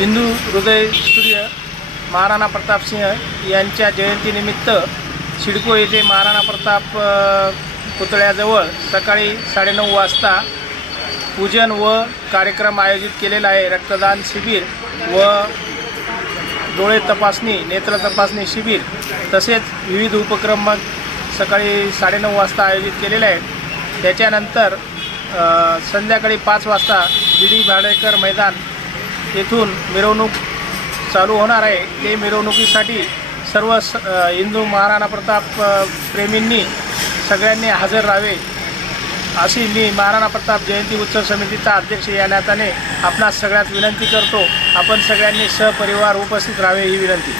हिंदू हृदय सूर्य महाराणा प्रतापसिंह यांच्या जयंतीनिमित्त शिडको येथे महाराणा प्रताप पुतळ्याजवळ सकाळी साडेनऊ वाजता पूजन व कार्यक्रम आयोजित केलेला आहे. रक्तदान शिबिर व डोळे तपासणी नेत्र तपासणी शिबिर तसेच विविध उपक्रम मग सकाळी साडेनऊ वाजता आयोजित केलेले आहेत. त्याच्यानंतर संध्याकाळी पाच वाजता बी डी भाडेकर मैदान येथून मिरवणूक चालू होणार आहे. ते मिरवणुकीसाठी सर्व स हिंदू महाराणा प्रताप प्रेमींनी सगळ्यांनी हजर राहावे. अशी मी महाराणा प्रताप जयंती उत्सव समितीचा अध्यक्ष या नात्याने आपणास सगळ्यात विनंती करतो. आपण सगळ्यांनी सहपरिवार उपस्थित राहावे ही विनंती.